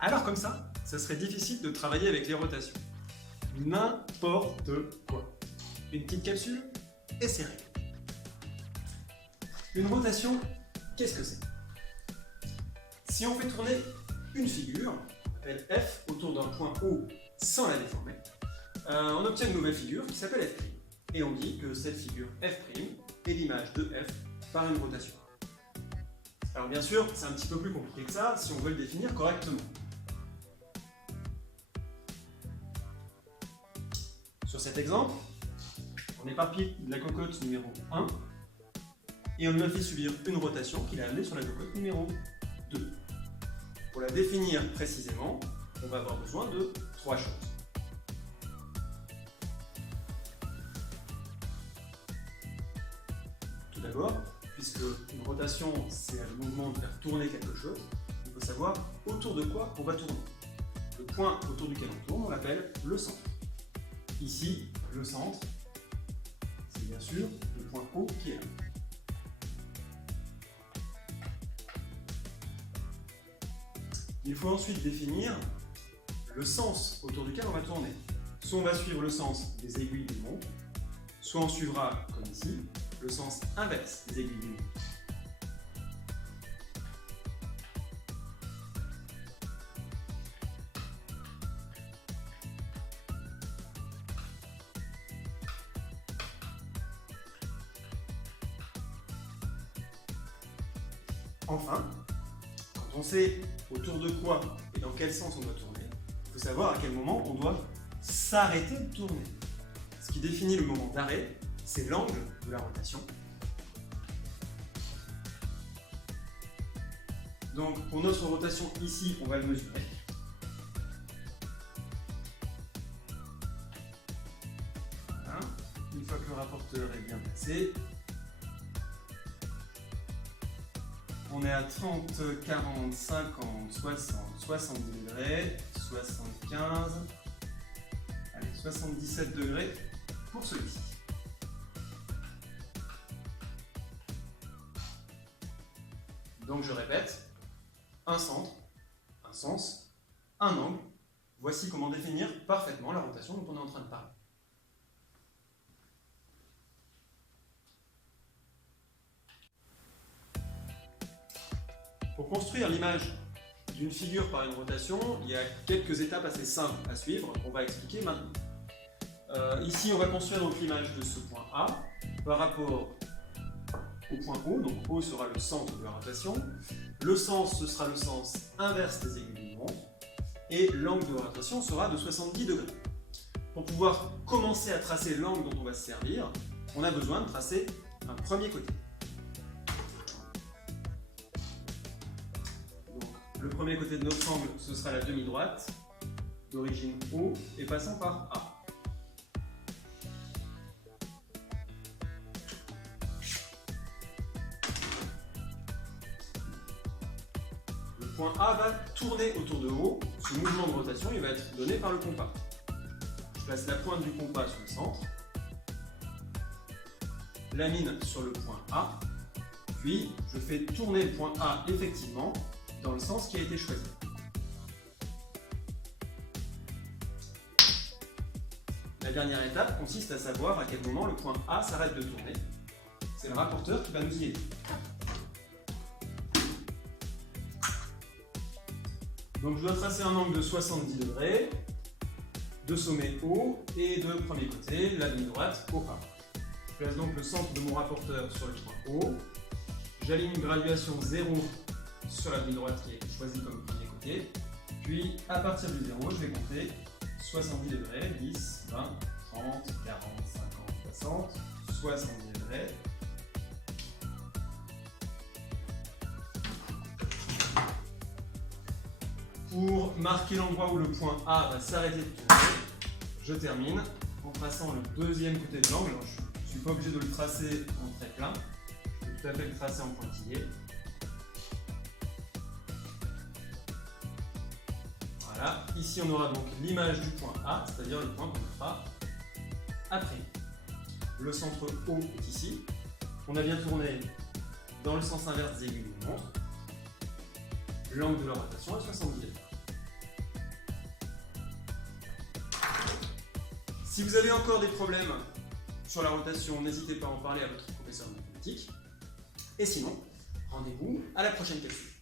Alors comme ça serait difficile de travailler avec les rotations. N'importe quoi. Une petite capsule et c'est réglé. Une rotation, qu'est-ce que c'est? Si on fait tourner une figure, on appelle F, autour d'un point O sans la déformer, on obtient une nouvelle figure qui s'appelle F'. Et on dit que cette figure F' est l'image de F par une rotation. Alors bien sûr, c'est un petit peu plus compliqué que ça si on veut le définir correctement. Sur cet exemple, on éparpille la cocotte numéro 1 et on lui a fait subir une rotation qui l'a amenée sur la cocotte numéro 2. Pour la définir précisément, on va avoir besoin de 3 choses. Tout d'abord, puisque une rotation c'est un mouvement de faire tourner quelque chose, il faut savoir autour de quoi on va tourner. Le point autour duquel on tourne, on l'appelle le centre. Ici, le centre, c'est bien sûr le point O qui est là. Il faut ensuite définir le sens autour duquel on va tourner. Soit on va suivre le sens des aiguilles d'une montre, soit on suivra, comme ici, le sens inverse des aiguilles d'une montre. Enfin, quand on sait autour de quoi et dans quel sens on doit tourner, il faut savoir à quel moment on doit s'arrêter de tourner. Ce qui définit le moment d'arrêt, c'est l'angle de la rotation. Donc pour notre rotation ici, on va le mesurer. Voilà. Une fois que le rapporteur est bien placé, on est à 30, 40, 50, 60, 70 degrés, 75, allez, 77 degrés pour celui-ci. Donc je répète, un centre, un sens, un angle. Voici comment définir parfaitement la rotation dont on est en train de parler. Pour construire l'image d'une figure par une rotation, il y a quelques étapes assez simples à suivre qu'on va expliquer maintenant. Ici, on va construire donc l'image de ce point A par rapport au point O. Donc O sera le centre de la rotation. Le sens, ce sera le sens inverse des aiguilles d'une montre. Et l'angle de rotation sera de 70 degrés. Pour pouvoir commencer à tracer l'angle dont on va se servir, on a besoin de tracer un premier côté. Le premier côté de notre angle, ce sera la demi-droite, d'origine O et passant par A. Le point A va tourner autour de O. Ce mouvement de rotation, il va être donné par le compas. Je place la pointe du compas sur le centre, la mine sur le point A, puis je fais tourner le point A effectivement dans le sens qui a été choisi. La dernière étape consiste à savoir à quel moment le point A s'arrête de tourner. C'est le rapporteur qui va nous y aider. Donc je dois tracer un angle de 70 degrés, de sommet O et de premier côté, la ligne droite au A. Je place donc le centre de mon rapporteur sur le point O. J'aligne une graduation 0 sur la ligne droite qui est choisie comme premier côté. Puis à partir du 0, je vais compter 70 degrés, 10, 20, 30, 40, 50, 60, 70 degrés. Pour marquer l'endroit où le point A va s'arrêter de tourner, je termine en traçant le deuxième côté de l'angle. Je ne suis pas obligé de le tracer en trait plein, je peux tout à fait le tracer en pointillé. Voilà, ici on aura donc l'image du point A, c'est-à-dire le point qu'on fera après. Le centre O est ici. On a bien tourné dans le sens inverse des aiguilles d'une montre. L'angle de la rotation est 70 degrés. Si vous avez encore des problèmes sur la rotation, n'hésitez pas à en parler à votre professeur de mathématiques. Et sinon, rendez-vous à la prochaine capsule.